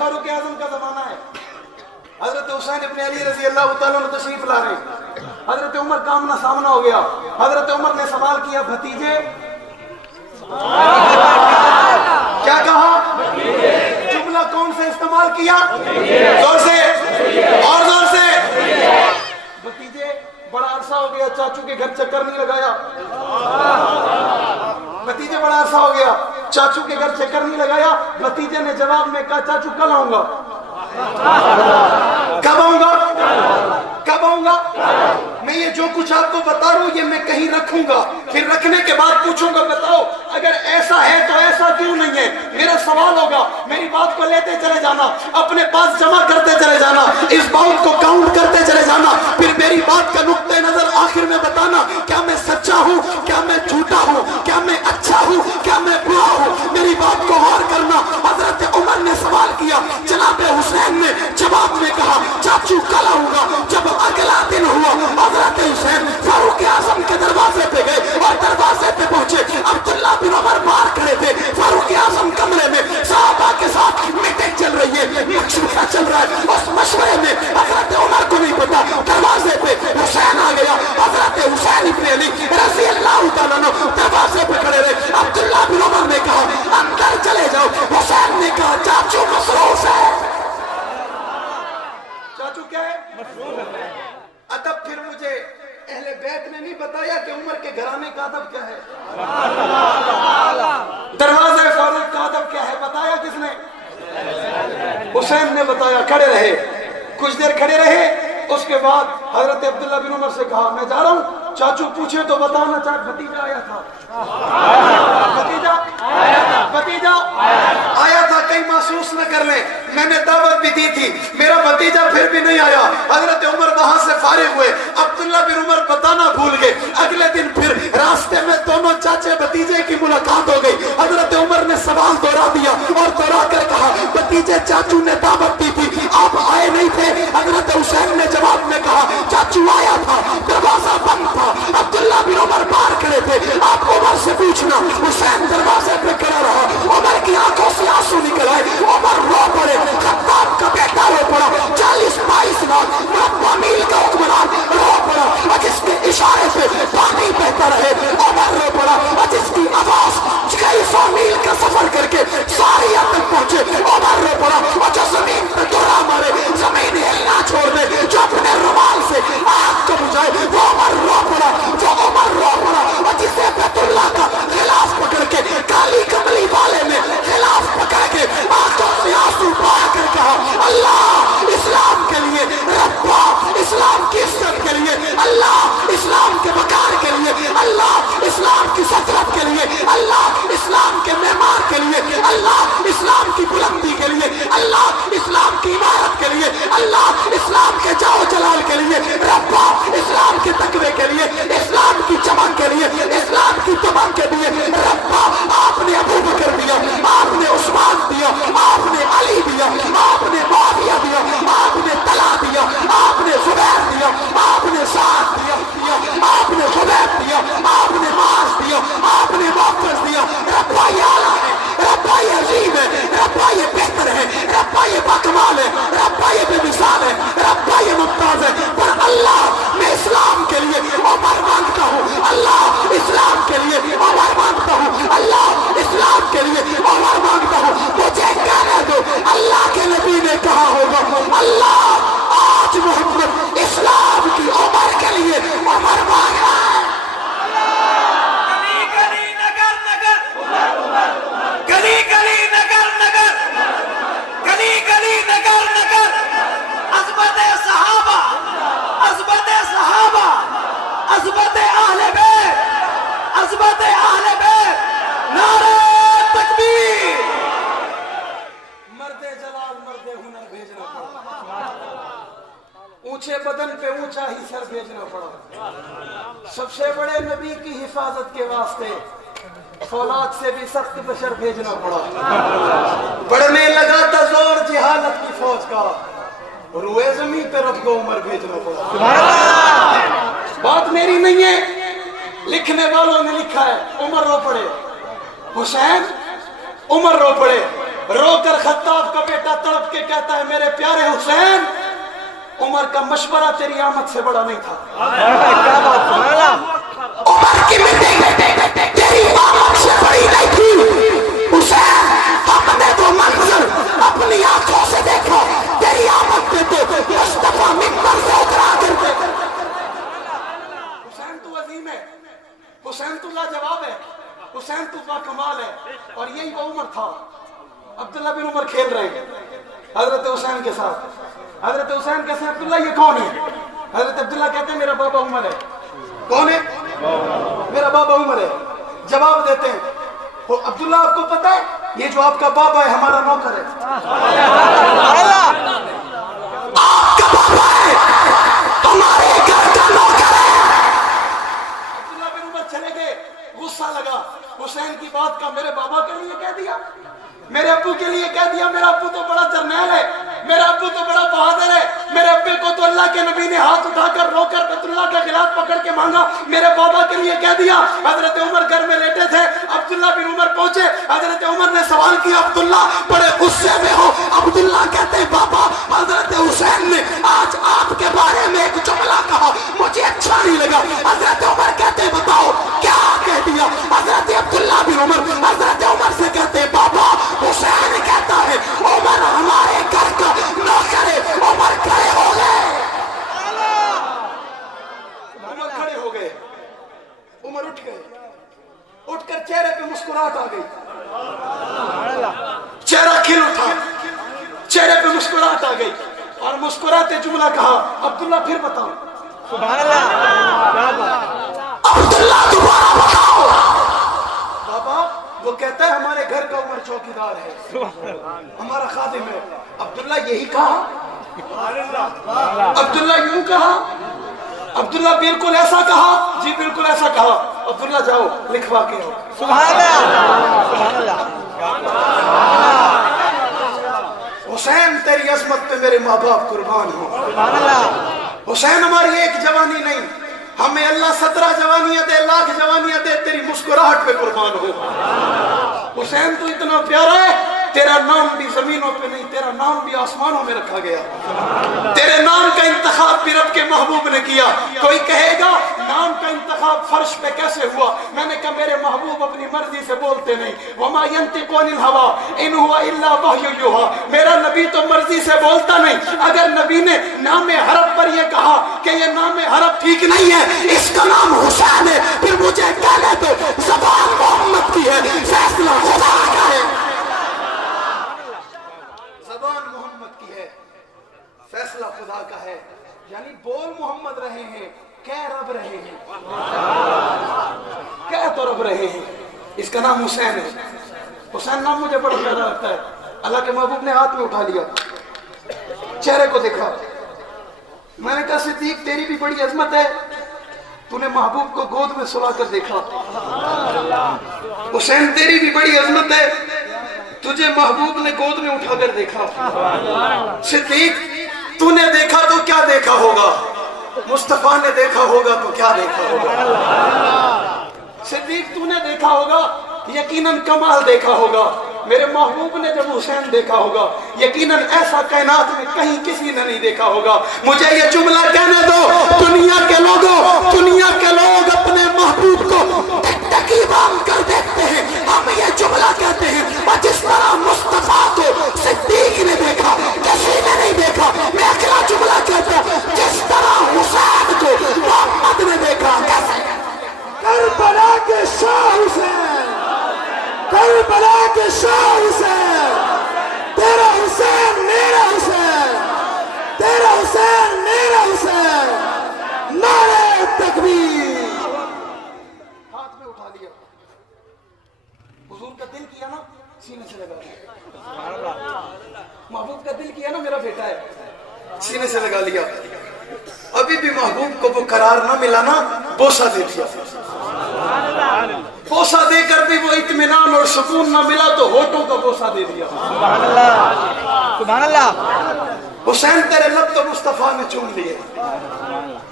फारूक आजम का जमाना है, हजरत हुसैन इब्न अली रजी अल्लाह तआला अन्हु तशरीफ ला रहे, हजरत उमर का आमना सामना हो गया। हजरत उमर ने सवाल किया, भतीजे, क्या कहा? जुमला कौन से इस्तेमाल किया? जोर से और जोर से। भतीजे, बड़ा अरसा हो गया चाचू के घर चक्कर नहीं लगाया। भतीजे, बड़ा अरसा हो गया चाचू के घर चक्कर नहीं लगाया। भतीजे ने जवाब में कहा, चाचू कल आऊंगा। कब आऊंगा? कब आऊंगा? मैं ये जो कुछ आपको बता रहा हूं ये मैं कहीं रखूंगा, फिर रखने के बाद पूछूंगा, बताओ अगर ऐसा है तो ऐसा क्यों नहीं है? मेरा सवाल होगा, मेरी बात को लेते चले जाना, अपने पास जमा करते चले जाना, इस बात को काउंट करते चले जाना, फिर मेरी बात का नुक्ते नजर आखिर में बताना, क्या मैं सच्चा हूं, क्या मैं झूठा हूं, क्या मैं अच्छा हूं, क्या मैं बुरा हूं। मेरी बात को गौर करना। हजरत उमर ने सवाल किया, जनाब हुसैन ने जवाब में कहा, चाचू कल आऊंगा। जब अगला दिन हुआ, हजरत हुसैन फारूक आजम के दरवाजे पे गए और दरवाजे पे पहुंचे। अब्दुल्ला बिन उमर बाहर खड़े थे, फारूक आजम कमरे में सहाबा के साथ मीटिंग चल रही है, मशवरा चल रहा है। उस मशवरे में हजरत उमर को नहीं पता, दरवाजे पे हुसैन आ गया। हजरत हुसैन इब्न अली रज़ी अल्लाह तआला अन्हु दरवाजे पे खड़े रहे। अब्दुल्ला बिन उमर ने कहा, अंदर चले जाओ। हुसैन ने कहा, चाचू मसरूफ है। चाचू क्या है? अदब। फिर मुझे अहले बैत ने नहीं बताया कि उमर के घराने का अदब क्या है, दरवाजे फारूक का अदब क्या है, बताया किसने? हुसैन ने बताया। खड़े रहे, कुछ देर खड़े रहे। उसके बाद हजरत अब्दुल्ला बिन उमर से कहा, मैं जा रहा हूं, चाचू पूछे तो बताना। चाचा, भतीजा आया था। भतीजा भतीजा आया था, कहीं महसूस न कर ले, मैंने दावत भी दी थी, मेरा भतीजा फिर भी नहीं आया। हजरत उमर वहां से फारिग हुए, अब्दुल्ला बिन उमर बताना भूल गए। अगले दिन फिर रास्ते में दोनों चाचे भतीजे की मुलाकात हो गई। हजरत उमर ने सवाल दोहरा दिया और दोहरा कर कहा, भतीजे, चाचू ने दावत दी थी, आप आए नहीं थे। हजरत हुसैन ने जवाब में कहा, चाचू आया था, दरवाजा बंद था, अब्दुल्ला बिन उमर बाहर खड़े थे, आप उमर से पूछना। हुसैन दरवाजे पे खड़ा रहा, उमर की आंखों से आंसू निकल आए, उमर रो पड़े। खत्ताब का बेटा रो पड़ा, 40-22 लाख मरबा मील का हुक्मरान रो पड़ा, जिसके इशारे से पानी बहता रहे। उमर रो पड़ा, जिसकी आवाज कई 100 मील का सफर करके सारी तक पहुंचे। उमर रो पड़ा, जो जमीन पे दोहरा मारे, जमीन हिलना छोड़ दे, जो अपने रुमाल से आग को बुझाए, वो उमर रो पड़ा। जो उमर रो पड़ा, जिसे बैतुल्लाह का खिलाफ पकड़ के, काली कमली वाले ने खिलाफ पकड़ के आंखों से आंसू बहा कर कहा, अल्लाह इस्लाम के लिए, रब्बा इस्लाम की इज्जत के लिए, अल्लाह इस्लाम के वकार के लिए, अल्लाह इस्लाम की सतरत के लिए, अल्लाह इस्लाम के मेहमान के लिए, अल्लाह इस्लाम की बुलंदी के लिए, अल्लाह इस्लाम की इमारत के लिए, अल्लाह इस्लाम के जाओ जलाल के लिए, रब्बा इस्लाम के तकवे के लिए, इस्लाम की चमक के लिए, इस्लाम की चमक के लिए, रब्बा आपने अबू बकर दिया, आपने उस्मान दिया, आपने अली दिया, आपने मुआविया दिया, आपने तला दिया, आपने जुबैर दिया, आपने साद दिया, आपने जुबैर दिया, आपने मास दिया, आपने वापस दिया। रब्बा ये आला है, रब्बा ये अजीब है, रब्बा ये बेहतर है, रब्बा ये बाकमाल है, रब्बा ये बेमिसाल है, रब्बा ये मुमताज है। पर अल्लाह मैं इस्लाम के लिए उमर मांगता हूँ, अल्लाह इस्लाम के लिए उमर मांगता हूँ, अल्लाह इस्लाम के लिए उमर मांगता हूँ। मुझे कहने दो, अल्लाह के नबी ने कहा होगा, अल्लाह आज मोहम्मद इस्लाम की उमर के लिए उमर मांग रहा है। गली गली नगर नगर गली गली नगर नगर गली गली नगर नगर अज़मत सहाबा, अज़मत सहाबा, अज़मत अहले बैत, अज़मत अहले बैत, नारे तकबीर। मर्दे जलाल मर्दे हुनर भेजना पड़ा, ऊंचे बदन पे ऊंचा ही सर भेजना पड़ा। सबसे बड़े नबी की हिफाजत के वास्ते फौलाद से भी सख्त बशर भेजना पड़ा। बढ़ने लगा था जोर जिहालत की फौज का, रुए जमीन पे रब को उमर भेजना पड़ा। बात मेरी नहीं है, लिखने वालों ने लिखा है। उमर रो पड़े, हुसैन उमर रो पड़े, रोकर खत्ताब का बेटा तड़प के कहता है मेरे प्यारे हुसैन, उमर का मशवरा तेरी आमद से बड़ा नहीं था। क्या बात, उमर की मीटिंग तेरी आमद से बड़ी नहीं थी। हुसैन, हमने तो मंजर अपनी आंखों से देखा, तेरी आमद पे तो मुस्तफा मिंबर से उतरा करते। हुसैन तू अजीम है, हुसैन तू लाजवाब है, हुसैन तू बाकमाल है। और यही वो उमर था। अब्दुल्ला बिन उमर खेल रहे हैं हजरत हुसैन के साथ। हजरत हुसैन कहते हैं अब्दुल्ला ये कौन है? हजरत अब्दुल्ला कहते हैं मेरा बाबा उमर है। कौन है? मेरा बाबा उमर है। जवाब देते हैं वो अब्दुल्ला आपको पता है ये जो आपका बाबा है हमारा नौकर है। आपका बाबा है, हमारे घर का नौकर है। अब्दुल्ला बिन उमर चले गए, गुस्सा लगा हुसैन की बात का। मेरे बाबा के लिए कह दिया, मेरे अब्बू के लिए कह दिया। मेरा अब्बू तो बड़ा जर्नैल है, मेरा अब्बू तो बड़ा बहादुर है। मेरे अब्बे को तो अल्लाह के नबी ने हाथ उठाकर रोकर बैतुल्लाह का गिलाफ पकड़ के मांगा। मेरे बाबा के लिए कह दिया। हजरत उमर घर में लेटे थे, अब्दुल्ला बिन उमर पहुंचे। हजरत उमर ने सवाल किया अब्दुल्ला बड़े गुस्से में हो? अब्दुल्ला कहते हैं बाबा हजरत हुसैन ने आज आपके बारे में एक जुमला कहा, मुझे अच्छा नहीं लगा। हजरत उमर कहते हैं बताओ क्या कह दिया? हजरत अब्दुल्ला बिन उमर हजरत उमर से कहते हैं बाबा हुसैन कहता है उमर हमारे घर का नौकर है। उमर खड़े हो गए, उमर खड़े हो गए, उमर उठ गए। उठकर चेहरे पे मुस्कुराहट आ गई, चेहरा खिल उठा, चेहरे पे मुस्कुराहट आ गई और मुस्कुराते जुमला कहा अब्दुल्ला फिर बताओ। अब्दुल्ला दोबारा बताओ। बाबा वो कहता है हमारे घर का उमर चौकीदार है, हमारा खादिम है। अब्दुल्ला यही कहा? अब्दुल्ला यूं कहा? अब्दुल्ला बिल्कुल ऐसा कहा? जी बिल्कुल ऐसा कहा। अब्दुल्ला जाओ लिखवा के आओ। हुसैन तेरी अजमत पे मेरे माँ बाप कुर्बान हो। हुसैन हमारी एक जवानी नहीं, हमें अल्लाह 17 जवानियां दे, लाख जवानियां दे, तेरी मुस्कुराहट पे कुर्बान हो। हुसैन तू इतना प्यारा है, तेरा नाम भी जमीनों पे नहीं, तेरा नाम भी आसमानों में रखा गया। तेरे नाम का इंतखाब भी रब के महबूब ने किया। कोई कहेगा नाम का इंतखाब फर्श पे कैसे हुआ? मैंने कहा मेरे महबूब अपनी मर्जी से बोलते नहीं। वमा यंतिकु अनिल हवा इन हुवा इल्ला वह्यु युहा। मेरा नबी तो मर्जी से बोलता नहीं। अगर नबी ने नाम हरफ पर यह कहा कि ये नाम हरफ ठीक नहीं है, इसका नाम हुसैन है, फिर मुझे कहने दो ज़बान मोहम्मद की है, फैसला खुदा का है। ज़बान मोहम्मद की है, फैसला खुदा का है। यानी बोल मोहम्मद रहे हैं, कह रब रहे हैं, कह तो रब रहे हैं। इसका नाम हुसैन है। हुसैन नाम मुझे बड़ा प्यारा लगता है। अल्लाह के महबूब ने हाथ में उठा लिया, चेहरे को देखा। मैंने कहा सिद्दीक तेरी भी बड़ी अजमत है, तूने महबूब को गोद में सुला कर देखा। हुसैन तेरी भी बड़ी अजमत है, तुझे महबूब ने गोद में उठाकर देखा। सिद्दीक तूने देखा तो क्या देखा होगा? मुस्तफा ने देखा होगा तो क्या देखा होगा? सिद्दीक तूने देखा होगा, यकीनन कमाल देखा होगा। मेरे महबूब ने जब हुसैन देखा होगा, यकीनन ऐसा कायनात में कहीं किसी ने नहीं देखा होगा। मुझे ये जुमला कहने दो, दुनिया के लोगों, दुनिया के लोग अपने महबूब को टकटकी बांध कर देखते हैं, हम ये जुमला कहते हैं। और जिस तरह मुस्तफा को सिद्दीक ने देखा, किसी ने नहीं देखा। मैं अगला जुमला कहता हूं, जिस तरह हुसैन को मोहम्मद ने देखा। कैसे? करबला के शाह हुसैन, करबला के शाह हुसैन, तेरा हुसैन मेरा हुसैन, तेरा हुसैन मेरा हुसैन, नारे तकबीर। हाथ में उठा लिया, हुजूर का दिल किया ना, सीने से लगा लिया। महबूब का दिल किया ना, मेरा बेटा है, सीने से लगा लिया। अभी भी महबूब को वो करार ना मिला ना, बोसा दे दिया। बोसा देकर भी वो इत्मीनान और सुकून ना मिला तो होठों का बोसा दे दिया। सुभान अल्लाह। हुसैन तेरे लब तो मुस्तफा ने चूम लिए।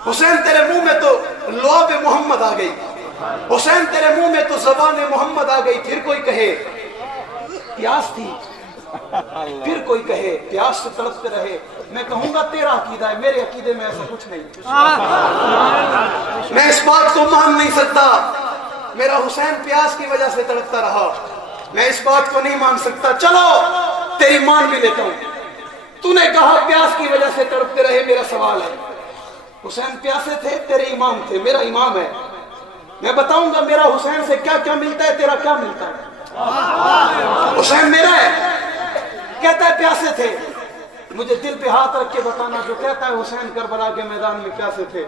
हुसैन तेरे मुंह में तो लौब मोहम्मद आ गई। हुसैन तेरे मुंह में तो ज़बान मोहम्मद आ गई। फिर कोई कहे प्यास थी, फिर कोई कहे प्यास से तड़पते रहे, मैं कहूंगा तेरा अकीदा है, मेरे अकीदे में ऐसा कुछ नहीं। मैं इस बात को मान नहीं सकता मेरा हुसैन प्यास की वजह से तड़पता रहा, मैं इस बात को नहीं मान सकता। चलो तेरी मान भी लेता हूं, तूने कहा प्यास की वजह से तड़पते रहे, मेरा सवाल है हुसैन प्यासे थे, तेरे इमाम थे, मेरा इमाम है, मैं बताऊंगा मेरा हुसैन से क्या क्या मिलता है, तेरा क्या मिलता है। हुसैन मेरा है, कहता है प्यासे थे, मुझे दिल पे हाथ रख के बताना जो कहता है हुसैन करबला के मैदान में प्यासे थे,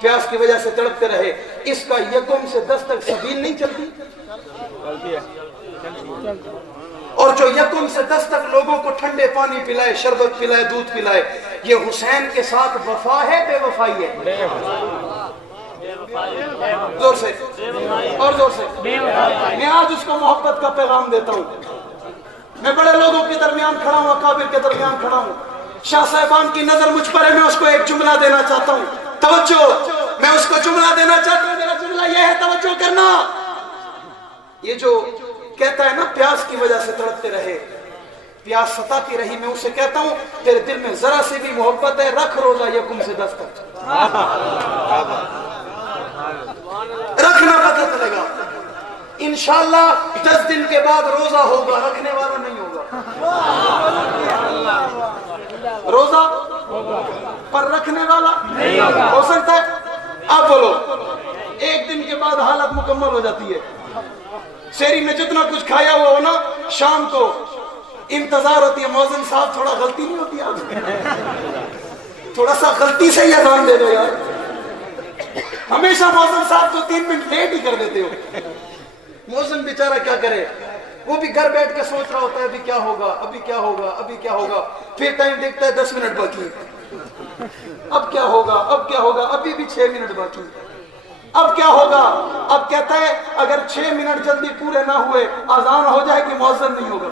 प्यास की वजह से तड़पते रहे, इसका यकुम से 10 तक सबील नहीं चलती, और जो यकुम से 10 तक लोगों को ठंडे पानी पिलाए, शरबत पिलाए, दूध पिलाए, ये हुसैन के साथ वफा है बेवफाई है? जोर से और जोर से। मैं आज उसको मोहब्बत का पैगाम देता हूँ, मैं बड़े लोगों के दरमियान खड़ा हूँ, अकाबिर के दरमियान खड़ा हूँ, शाह साहबान की नजर मुझ पर है, मैं उसको एक जुमला देना चाहता हूँ, तवज्जो, मैं उसको जुमला देना चाहता हूँ, मेरा जुमला यह है, तवज्जो करना। ये जो कहता है ना प्यास की वजह से तड़पते रहे, प्यास सताती रही, मैं उसे कहता हूँ तेरे दिल में जरा से भी मोहब्बत है, रख रोजा यकुम से 10 तक, रखना पता चलेगा इंशाअल्लाह। 10 दिन के बाद रोजा होगा, रखने वाला नहीं होगा, रोजा पर रखने वाला नहीं होगा। हो सकता है आप बोलो, एक दिन के बाद हालत मुकम्मल हो जाती है, शहरी में जितना कुछ खाया हुआ हो ना, शाम को इंतजार होती है, मौज़िन साहब थोड़ा गलती नहीं होती आप थोड़ा सा गलती से ही अज़ान दे दो यार, हमेशा मौज़िन साहब तो 3 मिनट लेट ही कर देते हो। मौज़िन बेचारा क्या करे, वो भी घर बैठ के सोच रहा होता है अभी क्या होगा, अभी क्या होगा, अभी क्या होगा, फिर टाइम देखता है 10 मिनट बाकी, अब क्या होगा, अब क्या होगा, अभी भी 6 मिनट बाकी, अब क्या होगा, अब कहता है अगर 6 मिनट जल्दी पूरे ना हुए अजान हो जाए कि मौज़िन नहीं होगा,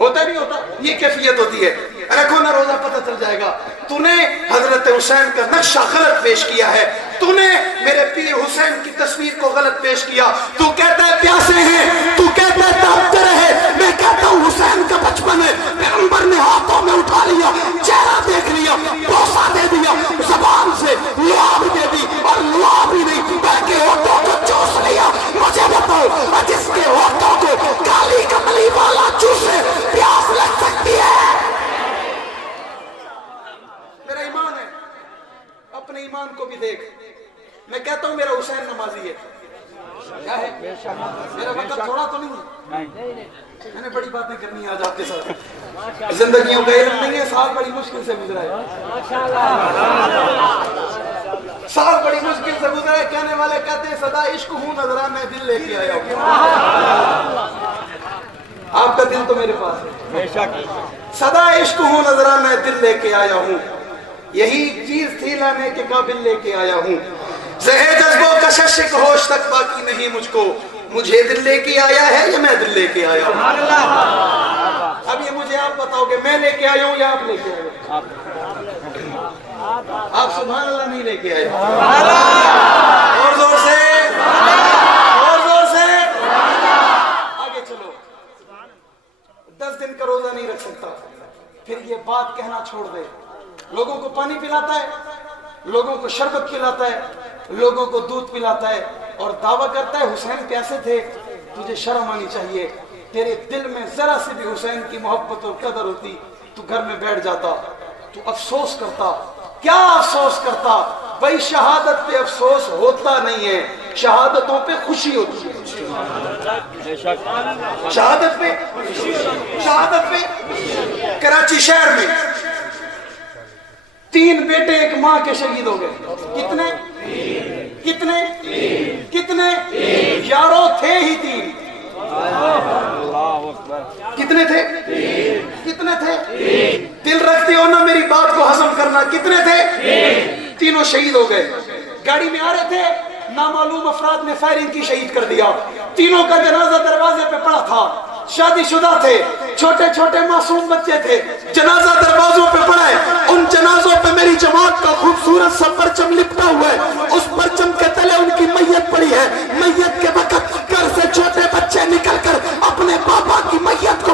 होता नहीं होता, ये कैफियत होती है। रखो ना रोजा, पता चल जाएगा। तूने हजरत हुसैन का नक्शा गलत पेश किया है, तूने मेरे पीर हुसैन की तस्वीर को गलत पेश किया। तू कहता है प्यासे हैं, तू कहता है तड़पते रहे, मैं कहता हूँ हुसैन का बचपन है, पैगंबर ने हाथों में उठा लिया, चेहरा देख लिया, बोसा दे दिया, जबान से लुआ भी दे दी, और लुआ भी नहीं बल्कि होठों को चूस लिया। मुझे बताओ जिसके होठों को काली कमली वाला चूसे प्यास लग सकती है? मेरा ईमान है, अपने ईमान को भी देख। मैं कहता हूं मेरा हुसैन नमाजी है, क्या है? मेरा वक्त थोड़ा तो नहीं है, मैंने बड़ी बातें करनी है आज आपके साथ। जिंदगियों का इल्म नहीं है, साल बड़ी मुश्किल से गुजरा है, साल बड़ी मुश्किल से गुजरा है। कहने वाले कहते हैं सदा इश्क हूं नजरा मैं दिल लेके आया हूं, आपका दिल तो मेरे पास है, सदा इश्क हूं नजरा मैं दिल लेके आया हूं, यही चीज थी लाने के काबिल लेके आया हूं। ज़हे जज्बों कशिश एक होश तक बाकी नहीं मुझको, मुझे दिल लेके आया है या मैं दिल लेके आया हूं? अब ये मुझे आप बताओगे, मैं लेके आया हूं या आप लेके आए हो? आप सुभान अल्लाह नहीं लेके आए, और जोर से, और जोर से, आगे चलो। 10 दिन का रोजा नहीं रख सकता, फिर ये बात कहना छोड़ दे। लोगों को पानी पिलाता है, लोगों को शरबत पिलाता है, लोगों को दूध पिलाता है, और दावा करता है हुसैन प्यासे थे। तुझे शर्म आनी चाहिए, तेरे दिल में जरा सी भी हुसैन की मोहब्बत और कदर होती, तू घर में बैठ जाता, तू अफसोस करता। क्या अफसोस करता भाई? शहादत पे अफसोस होता नहीं है, शहादतों पे खुशी होती है। शहादत पे, शहादत पे कराची शहर में 3 बेटे एक माँ के शहीद हो गए। कितने कितने कितने यारों थे ही 3, कितने थे? कितने थे? दिल रखते हो ना मेरी बात को हजम करना। कितने थे? तीनों शहीद हो गए। गाड़ी में आ रहे थे, नामालूम अफराद ने फायरिंग की, शहीद कर दिया। तीनों का जनाजा दरवाजे पे पड़ा था, शादीशुदा थे, छोटे छोटे मासूम बच्चे थे, जनाजा दरवाजों पे पड़ा है। उन जनाजों पे मेरी जमात का खूबसूरत सा परचम लिपटा हुआ है, उस परचम के तले उनकी मैयत पड़ी है। मैयत के वक्त घर से छोटे बच्चे निकलकर अपने पापा की मैयत को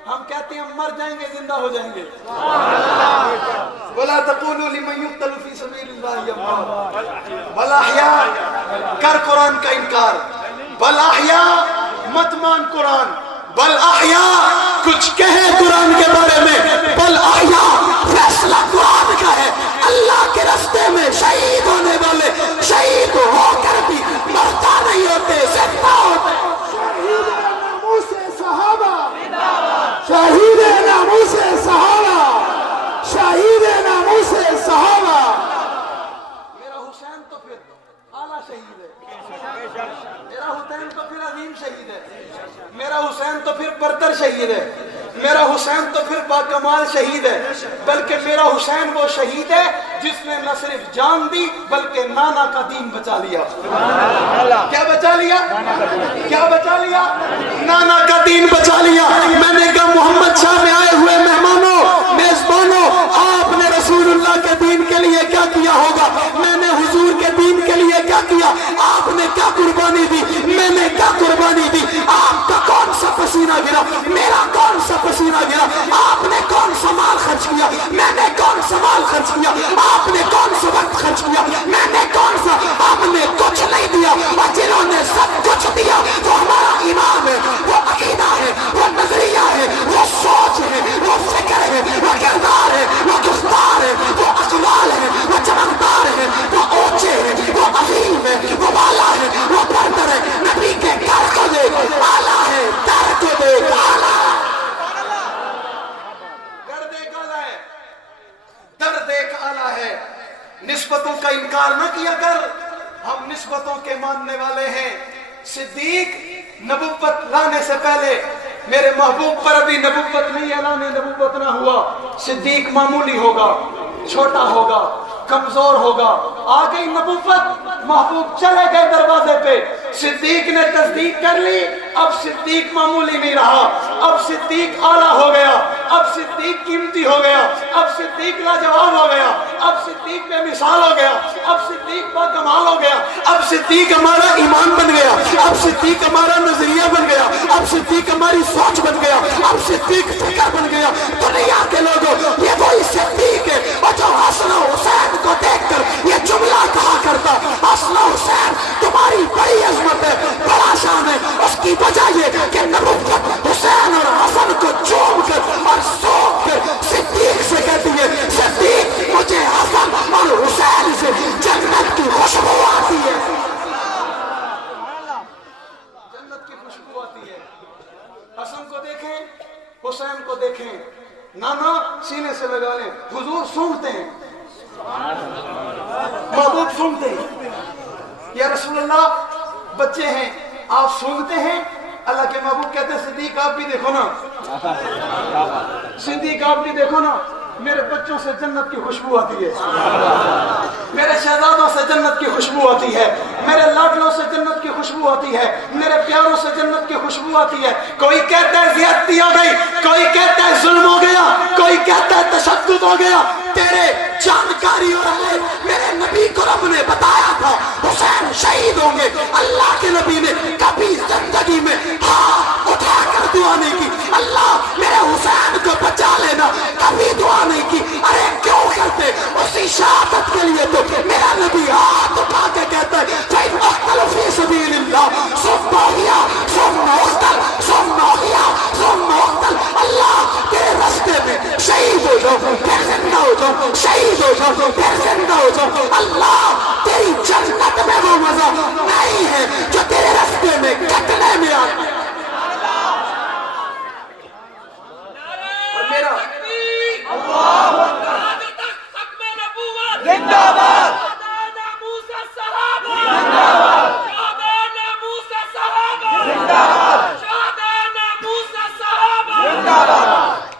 हम कहते हैं हम मर जाएंगे जिंदा हो जाएंगे। वला तक़ूलू लिमन युक़्तलू फ़ी सबीलिल्लाहि अम्वात बल अहया, कर कुरान का इनकार, बल अहया मत मान कुरान, बल अहया कुछ कहे कुरान के बारे में, बल अहया फैसला कुरान का है। अल्लाह के रास्ते में शहीद होने वाले शहीद होकर भी मरता नहीं होते, जिंदा होते। शहीद नामूस सहाबा, शहीद नामूस सहाबा। मेरा हुसैन तो फिर आला शहीद है, मेरा हुसैन तो फिर अजीम शहीद है, मेरा हुसैन तो फिर बरतर शहीद है, मेरा हुसैन तो फिर बाकमाल शहीद है। बल्कि मेरा हुसैन वो शहीद है जिसने न सिर्फ जान दी बल्कि नाना का दीन बचा लिया। क्या बचा लिया? क्या बचा लिया? नाना का दीन बचा लिया। मैंने कहा मोहम्मद शाह में आए हुए मेहमानों, मेजबानों, आपने रसूलुल्लाह के दीन के लिए क्या किया होगा? मैंने हुजूर के दीन के लिए क्या किया? आपने क्या कुर्बानी दी? मैंने क्या कुर्बानी दी? आपका कौन सा पसीना गिरा? मेरा कौन सा पसीना गिरा? आपने कौन सा माल खर्च किया? मैंने कौन सा माल खर्च किया? आपने कौन सा वक्त खर्च किया? मैंने कौन सा? हमने कुछ नहीं दिया, और जिन्होंने सब कुछ दिया वो हमारा ईमान है, वो अकीदा है, वो नजरिया है, वो सोच है, वो फिक्र है, वो किरदार है, वो गुफ्तार है, वो अक़वाल है, वो चमकदार है, वो ऊंचे है, वो अज़ीम है, वो वाला है, वो बरतर है। नबी के घर को देख आला है, दर को देख आला है। घर देख आला है, दर देख आला है। निस्बतों का इनकार न किया कर, हम निस्बतों के मानने वाले हैं। सिद्दीक नबुव्वत लाने से पहले मेरे महबूब पर अभी नबुव्वत नहीं, ऐलान नबुव्वत ना हुआ। सिद्दीक मामूली होगा, छोटा होगा, कमजोर होगा। आ गई नबुव्वत, महबूब चले गए दरवाजे पे, सिद्दीक ने तस्दीक कर ली। अब सिद्दीक मामूली नहीं रहा, अब सिद्दीक आला हो गया, अब सिद्दीक कीमती हो गया, अब सिद्दीक लाजवाब हो गया, अब सिद्दीक बेमिसाल हो गया, अब सिद्दीक बाकमाल हो गया, अब सिद्दीक हमारा ईमान बन गया, अब सिद्दीक हमारा नजरिया बन गया, अब सिद्दीक हमारी सोच बन गया, अब सिद्दीक फिक्र बन गया। दुनिया के लोगों, ये वही सिद्दीक है और जो हसन हुसैन को देखकर ये जुमला कहा करता, हसन हुसैन तुम्हारी बड़ी अजमत है, बड़ा शान है। उसकी वजह ये कि नबुव्वत हुसैन और हसन को चूम कर और सौंप कर सिद्दीक से कहती है, सिद्दीक मुझे हसन और हुसैन से जन्नत की खुशबू आती है, जन्नत की खुशबू आती है। हसन को देखें, हुसैन को देखें, नाना सीने से लगा लें, हुजूर सूंघते हैं, महबूब सूंघते हैं। या रसूलुल्लाह बच्चे हैं, आप सूंघते हैं? अल्लाह के महबूब कहते हैं सिद्दीक आप भी देखो ना, सिद्दीक आप भी देखो ना, मेरे बच्चों से जन्नत की खुशबू आती है, मेरे शहजादों से जन्नत की खुशबू आती है, मेरे लाडलों से जन्नत की खुशबू आती है, मेरे प्यारों से जन्नत की खुशबू आती है। कोई कहता है ज़ियादती हो गई, कोई कहता है जुल्म हो गया, कोई कहता है तशद्दुद हो गया। तेरे जानकारी और मेरे नबी को रब ने बताया था हुसैन शहीद होंगे। अल्लाह के नबी ने कभी जिंदगी में हाथ उठाकर दुआ नहीं की, अल्लाह मेरे हुसैन को बचा लेना, कभी दुआ नहीं की। अरे क्यों करते? उसी शहादत के लिए तो मेरा नबी हाथ उठा के कहता है अल्लाह तेरे रास्ते में शहीद हो जाओ, फिर जिंदा हो जाओ, शहीद हो जाओ, फिर जिंदा हो जाओ। अल्लाह तेरी जन्नत में वो मजा नहीं है जो तेरे रास्ते में कटने में आता है। और मेरा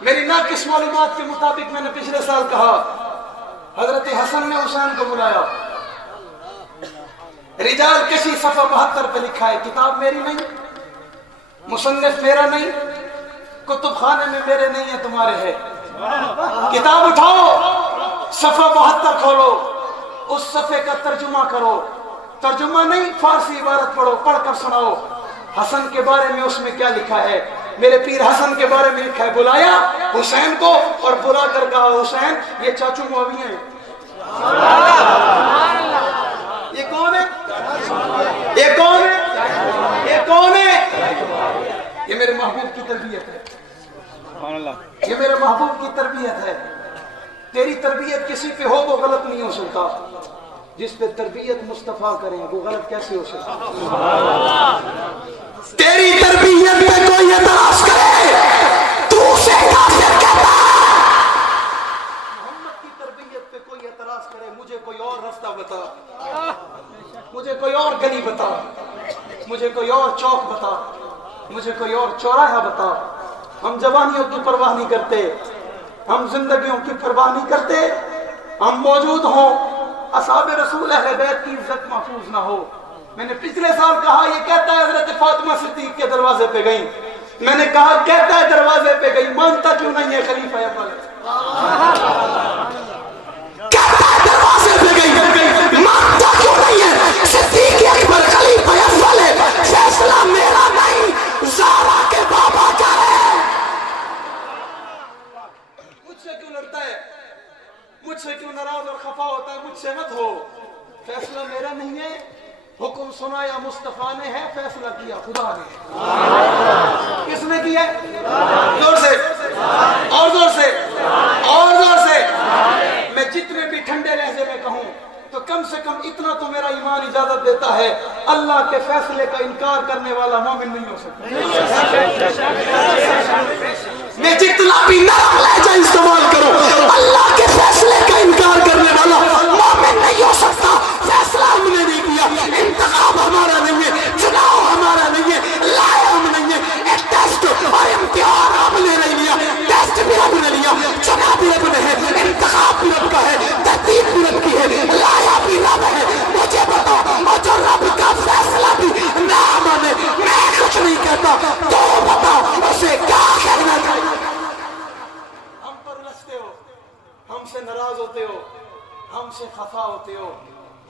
मेरी नाकिस मालूमात के मुताबिक मैंने पिछले साल कहा हजरत हसन ने हुसैन को बुलाया। रिजाल कशी सफा 72 पे लिखा है, किताब मेरी नहीं, मुसन्निफ मेरा नहीं, कुतुब खाने में मेरे नहीं है, तुम्हारे है। किताब उठाओ, सफा 72 खोलो, उस सफे का तर्जुमा करो, तर्जुमा नहीं फारसी इबारत पढ़ो, पढ़कर सुनाओ हसन के बारे में उसमें क्या लिखा है। میرے پیر حسن کے بارے میں لکھا ہے، بلایا حسین کو اور بلا کر کہا حسین یہ چاچو معاویہ ہیں۔ یہ کون ہے؟ یہ کون ہے؟ یہ کون ہے؟ یہ میرے محبوب کی تربیت ہے، یہ میرے محبوب کی تربیت ہے۔ تیری تربیت کسی پہ ہو وہ غلط نہیں ہو سکتا، جس پہ تربیت مصطفیٰ کریں وہ غلط کیسے ہو سکتا؟ تیری تربیت پہ کوئی اعتراض کرے تو اسے کافر کہتا ہے۔ محمد کی تربیت پہ کوئی اعتراض کرے مجھے کوئی اور راستہ بتا، مجھے کوئی اور گلی بتا، مجھے کوئی اور چوک بتا، مجھے کوئی اور چوراہا بتا۔ ہم جوانیوں کی پرواہ نہیں کرتے، ہم زندگیوں کی پرواہ نہیں کرتے، ہم موجود ہوں اصحاب رسول اہل بیت کی عزت محفوظ نہ ہو۔ میں نے پچھلے سال کہا یہ کہتا ہے حضرت فاطمہ صدیق کے دروازے پہ گئی، میں نے کہا کہتا ہے دروازے پہ گئی، مانتا کیوں نہیں ہے خلیفہ اول؟ کہتا ہے دروازے پہ گئی، مانتا کیوں نہیں ہے صدیق اکبر خلیفہ اول ہے؟ فیصلہ میرا نہیں زہرا کے بابا کا ہے۔ مجھ سے کیوں لڑتا ہے؟ مجھ سے کیوں ناراض اور خفا ہوتا ہے؟ مجھ سے مت ہو، فیصلہ میرا نہیں ہے، حکم سنایا مصطفیٰ نے ہے، فیصلہ کیا خدا نے۔ کس نے کیا؟ زور سے اور زور سے اور زور سے۔ میں جتنے بھی ٹھنڈے لہجے میں کہوں تو کم سے کم اتنا تو میرا ایمان اجازت دیتا ہے، اللہ کے فیصلے کا انکار کرنے والا مومن نہیں ہو سکتا۔ میں جتنا بھی نرم لہجہ استعمال کروں، اللہ کے فیصلے کا انکار کرنے والا مومن نہیں ہو سکتا۔ فیصلہ ہم نے نہیں کیا، انتخاب ہمارا نہیں ہے، چناؤ ہمارا نہیں ہے، لائے ہم نہیں ہے، ایک ٹیسٹ اور امتحان ہم نے نہیں لیا، ٹیسٹ بھی ہم نے لیا، چنا بھی رب نے ہے، انتخاب بھی رب کا ہے، ترتیب بھی رب کی ہے، لایا بھی رب ہے۔ مجھے بتاؤ، اور جو رب کا فیصلہ بھی نہ مانے، میں کچھ نہیں کہتا، تو بتاؤ اسے کیا کہنا چاہیے؟ ہم پر الجھتے ہو، ہم سے ناراض ہوتے ہو، ہم سے خفا ہوتے ہو،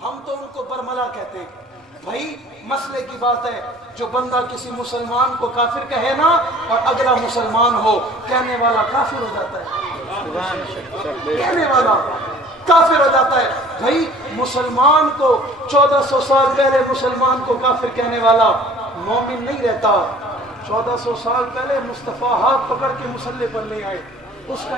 ہم تو ان کو برملا کہتے ہیں۔ بھائی مسئلے کی بات ہے، جو بندہ کسی مسلمان کو کافر کہے نا اور اگلا مسلمان ہو، کہنے والا کافر ہو جاتا ہے، کہنے والا کافر ہو جاتا ہے۔ بھائی مسلمان کو 1400 سال پہلے مسلمان کو کافر کہنے والا مومن نہیں رہتا۔ 1400 سال پہلے مصطفیٰ ہاتھ پکڑ کے مسلح پر لے آئے، اس کا